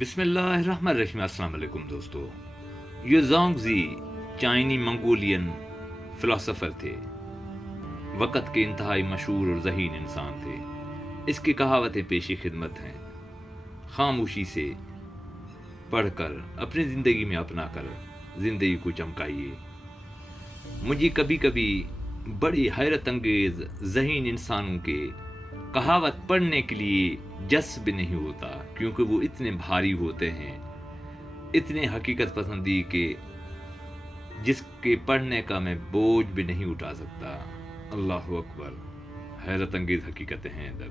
बिस्मिल्लाहिर्रहमानिर्रहीम। अस्सलाम वालेकुम दोस्तों। ये ज़ोंगज़ी चाइनी मंगोलियन फ़िलासफ़र थे। वक़्त के इंतहाई मशहूर और ज़हीन इंसान थे। इसकी कहावतें पेशी खिदमत हैं। खामोशी से पढ़कर अपनी ज़िंदगी में अपना कर ज़िंदगी को चमकाइए। मुझे कभी कभी बड़ी हैरत अंगेज़ ज़हीन इंसानों के कहावत पढ़ने के लिए जज्ब नहीं होता, क्योंकि वो इतने भारी होते हैं, इतने हकीकत पसंदी के जिसके पढ़ने का मैं बोझ भी नहीं उठा सकता। अल्लाह अकबर, हैरत अंगेज़ हकीकतें हैं इधर।